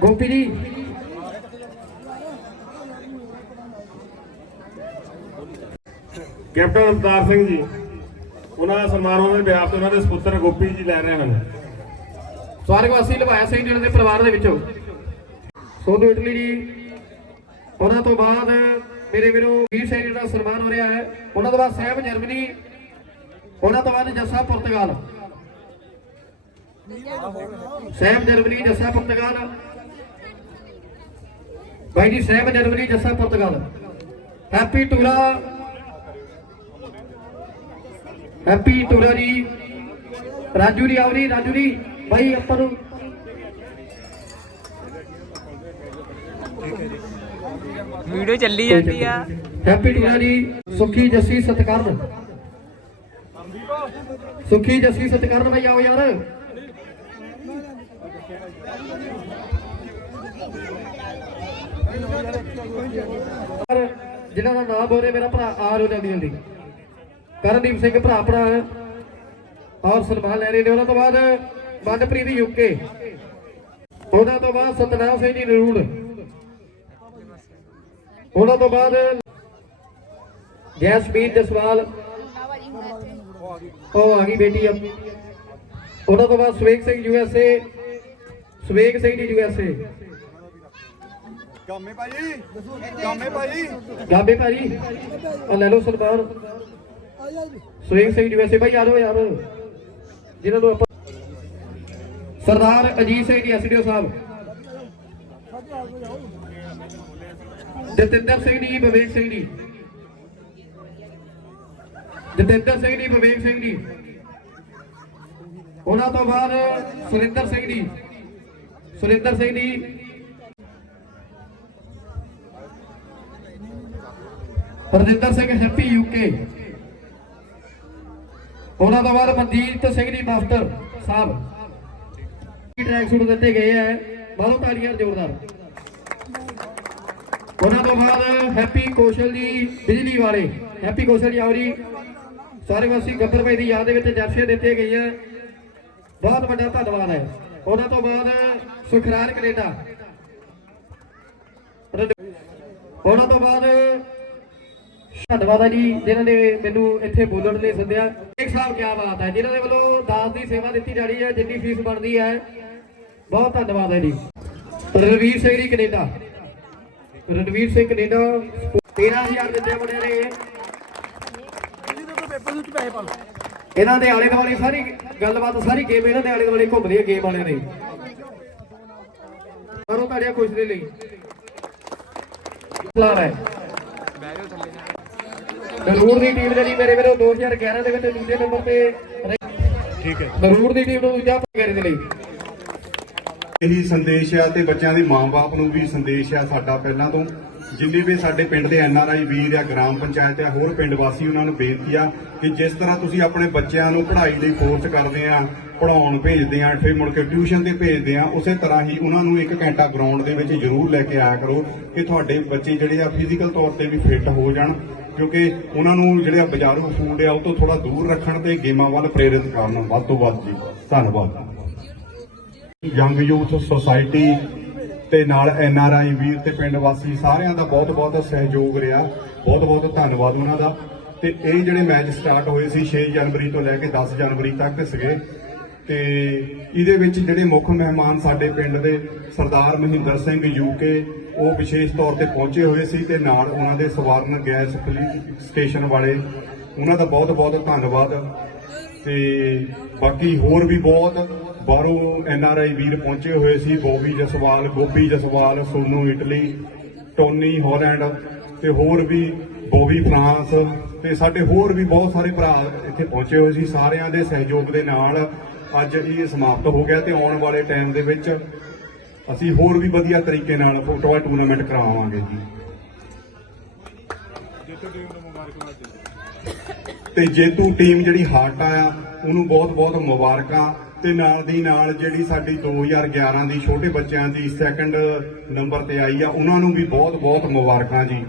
Gopi ਜੀ। ਕੈਪਟਨ ਅਵਤਾਰ ਸਿੰਘ ਜੀ ਉਹਨਾਂ ਦਾ ਸਨਮਾਨ ਉਹਨਾਂ ਦੇ ਤੇ ਉਹਨਾਂ ਦੇ ਸੁਪੁੱਤਰ ਗੋਪੀ ਜੀ ਲੈ ਰਹੇ ਹਨ। ਸਵਰਗਵਾਸੀ ਲਵਾਇਆ ਸਿੰਘ ਜੀ ਦੇ ਪਰਿਵਾਰ ਦੇ ਵਿੱਚੋਂ। ਸੋਨੂ ਇਟਲੀ ਜੀ ਉਹਨਾਂ ਤੋਂ ਬਾਅਦ ਮੇਰੇ ਵੀਰੋ ਵੀਰ ਸਿੰਘ ਜੀ ਦਾ ਸਨਮਾਨ ਹੋ ਰਿਹਾ ਹੈ। ਉਹਨਾਂ ਤੋਂ ਬਾਅਦ ਸਹਿਬ ਜਰਮਨੀ ਉਹਨਾਂ ਤੋਂ ਬਾਅਦ Jassa Portugal. Sahib Germany Jassa Portugal. Bhai ji Sahib Germany Jassa Portugal. Happy Tura. Happy Tura ji. Raju ji ਆਵਰੀ Raju ਜੀ। ਭਾਈ ਆਪਾਂ ਨੂੰ ਵੀਡੀਓ ਚੱਲੀ ਜਾਂਦੀ ਆ। ਹੈਪੀ ਟੂਰਾ ਜੀ ਸੁਖੀ ਜੱਸੀ ਸਤਕਰਨ। ਸੁਖੀ ਜਸੀ, ਸਤਕਰਨ ਭਾਈ ਆਓ ਯਾਰ। ਜਿਨ੍ਹਾਂ ਦਾ ਨਾਮ ਬੋਲੇ, ਮੇਰਾ ਭਰਾ ਆ ਰੋ ਜਲਦੀ ਜਲਦੀ। ਕਰਨਦੀਪ ਸਿੰਘ, ਭਰਾ ਭਰਾ ਹੈ ਔਰ ਸਨਮਾਨ ਲੈ ਰਹੇ ਨੇ ਉਹਨਾਂ ਤੋਂ ਬਾਅਦ ਮਨਪ੍ਰੀਤ ਯੂਕੇ ਉਹਨਾਂ ਤੋਂ ਬਾਅਦ ਸਤਨਾਮ ਸਿੰਘ ਜੀ ਨਰੂੜ ਉਹਨਾਂ ਤੋਂ ਬਾਅਦ ਜੈਸਮੀਨ ਜਸਵਾਲ ਉਹ ਆ ਗਈ ਬੇਟੀ ਆ। ਉਹਨਾਂ ਤੋਂ ਬਾਅਦ Saveg Singh U S A Saveg Singh ji U S ਏ ਗਾਮੇ ਭਾਈ ਗਾਮੇ ਭਾਈ। ਗਾਬੇ ਭਾਜੀ ਉਹ ਲੈ ਲਓ ਸਨਮਾਨ Saveg Singh U S A ਭਾਈ ਆ ਜਾਓ ਯਾਰ। ਜਿਨ੍ਹਾਂ ਨੂੰ ਆਪਾਂ ਸਰਦਾਰ ਅਜੀਤ ਸਿੰਘ ਜੀ ਐਸਡੀਓ ਸਾਹਿਬ। ਜਤਿੰਦਰ ਸਿੰਘ ਜੀ ਵਿਵੇਕ ਸਿੰਘ ਜੀ। ਜਤਿੰਦਰ ਸਿੰਘ ਜੀ ਵਿਵੇਕ ਸਿੰਘ ਜੀ। ਉਹਨਾਂ ਤੋਂ ਬਾਅਦ ਸੁਰਿੰਦਰ ਸਿੰਘ ਜੀ। ਸੁਰਿੰਦਰ ਸਿੰਘ ਜੀ। ਹਰਜਿੰਦਰ ਸਿੰਘ ਹੈਪੀ ਯੂਕੇ ਉਹਨਾਂ ਤੋਂ ਬਾਅਦ ਮਨਜੀਤ ਸਿੰਘ ਜੀ, ਮਾਸਟਰ ਸਾਹਿਬ। ਟਰੈਕ ਸੂਟ ਦਿੱਤੇ ਗਏ ਹੈ? ਬਾਹਰੋਂ ਤਾੜੀਆਂ ਜ਼ੋਰਦਾਰ। ਉਹਨਾਂ ਤੋਂ ਬਾਅਦ ਹੈਪੀ ਕੌਸ਼ਲ ਜੀ, ਬਿਜਲੀ ਵਾਲੇ। ਹੈਪੀ ਕੌਸ਼ਲ ਜੀ, ਆਓ ਜੀ। ਸਾਰੇ ਵਾਸੀ ਗੱਬਰ ਭਾਈ ਦੀ ਯਾਦ ਦੇ ਵਿੱਚ ਜਰਸੀਆਂ ਦਿੱਤੇ ਗਈਆਂ। ਬਹੁਤ ਵੱਡਾ ਧੰਨਵਾਦ ਹੈ। ਉਹਨਾਂ ਤੋਂ ਬਾਅਦ ਸੁਖਰਾਨ ਕੈਨੇਡਾ। ਉਹਨਾਂ ਤੋਂ ਬਾਅਦ ਧੰਨਵਾਦ ਹੈ ਜੀ, ਜਿਨ੍ਹਾਂ ਨੇ ਮੈਨੂੰ ਇੱਥੇ ਬੋਲਣ ਲਈ ਸੱਦਿਆ ਇੱਕ ਸਾਹਿਬ ਕੀ ਬਾਤ ਹੈ, ਜਿਨ੍ਹਾਂ ਦੇ ਵੱਲੋਂ ਦਾਸ ਦੀ ਸੇਵਾ ਦਿੱਤੀ ਜਾ ਰਹੀ ਹੈ, ਜਿੰਨੀ ਫੀਸ ਬਣਦੀ ਹੈ। ਬਹੁਤ ਧੰਨਵਾਦ ਹੈ ਜੀ। ਰਣਵੀਰ ਸਿੰਘ ਜੀ ਕੈਨੇਡਾ। ਰਣਵੀਰ ਸਿੰਘ ਕੈਨੇਡਾ 13000 ਦਿੱਤੇ ਬਣੇ ਨੇ। ਇਹਨਾਂ ਦੇ ਆਲੇ ਦੁਆਲੇ ਸਾਰੀ ਗੱਲਬਾਤ ਸਾਰੀ ਗੇਮ ਇਹਨਾਂ ਦੇ ਆਲੇ ਦੁਆਲੇ ਘੁੰਮਦੀ ਹੈ ਗੇਮ ਵਾਲਿਆਂ ਦੀ। ਕਰੋ ਤੁਹਾਡੀਆਂ ਖੁਸ਼ ਦੇ ਲਈ। ਲਾ ਹੈ। ਦਰੂਰ ਦੀ ਟੀਮ ਜਿਹੜੀ ਮੇਰੇ ਵੀਰੋ 2011 ਦੇ ਵਿੱਚ ਦੂਜੇ ਨੰਬਰ ਤੇ ਠੀਕ ਹੈ। ਦਰੂਰ ਦੀ ਟੀਮ ਨੂੰ ਦੂਜਾ ਪਗੇਰੇ ਦੇ ਲਈ। ਇਹੀ ਸੰਦੇਸ਼ ਆ ਤੇ ਬੱਚਿਆਂ ਦੇ ਮਾਪੇ ਨੂੰ ਵੀ ਸੰਦੇਸ਼ ਆ ਸਾਡਾ ਪਹਿਲਾਂ ਤੋਂ। ਜਿੰਨੇ ਵੀ ਸਾਡੇ ਪਿੰਡ ਦੇ ਐਨ ਆਰ ਆਈ ਵੀਰ ਆ, ਗ੍ਰਾਮ ਪੰਚਾਇਤ ਆ, ਹੋਰ ਪਿੰਡ ਵਾਸੀ ਉਹਨਾਂ ਨੂੰ ਬੇਨਤੀ ਆ ਕਿ ਜਿਸ ਤਰ੍ਹਾਂ ਤੁਸੀਂ ਆਪਣੇ ਬੱਚਿਆਂ ਨੂੰ ਪੜ੍ਹਾਈ ਲਈ ਫੋਰਸ ਕਰਦੇ ਆ ਪੜਾਉਣ ਭੇਜਦੇ ਆ, ਫਿਰ ਮੁੜ ਕੇ ਟਿਊਸ਼ਨ ਤੇ ਭੇਜਦੇ ਆ, ਉਸੇ ਤਰ੍ਹਾਂ ਹੀ ਉਹਨਾਂ ਨੂੰ ਇੱਕ ਘੰਟਾ ਗਰਾਊਂਡ ਦੇ ਵਿੱਚ ਜ਼ਰੂਰ ਲੈ ਕੇ ਆਇਆ ਕਰੋ ਕਿ ਤੁਹਾਡੇ ਬੱਚੇ ਜਿਹੜੇ ਆ ਫਿਜ਼ੀਕਲ ਤੌਰ ਤੇ ਵੀ ਫਿੱਟ ਹੋ ਜਾਣ, ਕਿਉਂਕਿ ਉਹਨਾਂ ਨੂੰ ਜਿਹੜਾ ਬਾਜ਼ਾਰੂ ਫੂਡ ਆ, ਉਹ ਤੋਂ ਥੋੜਾ ਦੂਰ ਰੱਖਣ ਤੇ ਗੇਮਾਂ ਵੱਲ ਪ੍ਰੇਰਿਤ ਕਰਨ ਵੱਧ ਤੋਂ ਵੱਧ ਜੀ। ਧੰਨਵਾਦ। ਯੰਗ ਯੂਥ ਸੁਸਾਇਟੀ ਤੇ ਨਾਲ ਐਨ ਆਰ ਆਈ ਵੀਰ ਤੇ ਪਿੰਡ ਵਾਸੀ ਸਾਰਿਆਂ ਦਾ ਬਹੁਤ ਬਹੁਤ ਸਹਿਯੋਗ ਰਿਹਾ। ਬਹੁਤ ਬਹੁਤ ਧੰਨਵਾਦ ਉਹਨਾਂ ਦਾ। ਤੇ ਇਹ ਜਿਹੜੇ ਮੈਚ ਸਟਾਰਟ ਹੋਏ ਸੀ 6 ਜਨਵਰੀ ਤੋਂ ਲੈ ਕੇ 10 ਜਨਵਰੀ ਤੱਕ ਸੀਗੇ। ਤੇ ਇਹਦੇ ਵਿੱਚ ਜਿਹੜੇ ਮੁੱਖ ਮਹਿਮਾਨ ਸਾਡੇ ਪਿੰਡ ਦੇ ਸਰਦਾਰ ਮਹਿੰਦਰ ਸਿੰਘ ਯੂਕੇ ਉਹ ਵਿਸ਼ੇਸ਼ ਤੌਰ ਤੇ ਪਹੁੰਚੇ ਹੋਏ ਸੀ ਤੇ ਨਾਲ ਉਹਨਾਂ ਦੇ ਸਵਾਰਨ ਗੈਸ ਸਟੇਸ਼ਨ ਵਾਲੇ, ਉਹਨਾਂ ਦਾ ਬਹੁਤ ਬਹੁਤ ਧੰਨਵਾਦ। ਤੇ ਬਾਕੀ ਹੋਰ ਵੀ ਬਹੁਤ ਬਾਹਰੋਂ ਐਨ ਆਰ ਆਈ ਵੀਰ ਪਹੁੰਚੇ ਹੋਏ ਸੀ ਬੋਬੀ ਜਸਵਾਲ ਗੋਪੀ ਜਸਵਾਲ, ਸੋਨੂ ਇਟਲੀ, ਟੋਨੀ ਹਾਲੈਂਡ ਤੇ ਹੋਰ ਵੀ ਬੋਬੀ ਫਰਾਂਸ ਤੇ ਸਾਡੇ ਹੋਰ ਵੀ ਬਹੁਤ ਸਾਰੇ ਭਰਾ ਇੱਥੇ ਪਹੁੰਚੇ ਹੋਏ ਸੀ, ਸਾਰਿਆਂ ਦੇ ਸਹਿਯੋਗ ਦੇ ਨਾਲ ਅੱਜ ਇਹ ਸਮਾਪਤ ਹੋ ਗਿਆ ਤੇ ਆਉਣ ਵਾਲੇ ਟਾਈਮ ਦੇ ਵਿੱਚ ਅਸੀਂ ਹੋਰ ਵੀ ਵਧੀਆ ਤਰੀਕੇ ਨਾਲ ਫੁੱਟਬਾਲ ਟੂਰਨਾਮੈਂਟ ਕਰਾਵਾਂਗੇ ਜੀ। ਤੇ ਜੇਤੂ ਟੀਮ ਜਿਹੜੀ ਹਾਰਟਾ ਆ, ਉਹਨੂੰ ਬਹੁਤ ਬਹੁਤ ਮੁਬਾਰਕਾਂ ਤੇ ਨਾਲ ਦੀ ਨਾਲ ਜਿਹੜੀ ਸਾਡੀ 2011 ਦੀ ਛੋਟੇ ਬੱਚਿਆਂ ਦੀ ਸੈਕੰਡ ਨੰਬਰ ਤੇ ਆਈ ਆ, ਉਹਨਾਂ ਨੂੰ ਵੀ ਬਹੁਤ ਬਹੁਤ ਮੁਬਾਰਕਾਂ ਜੀ।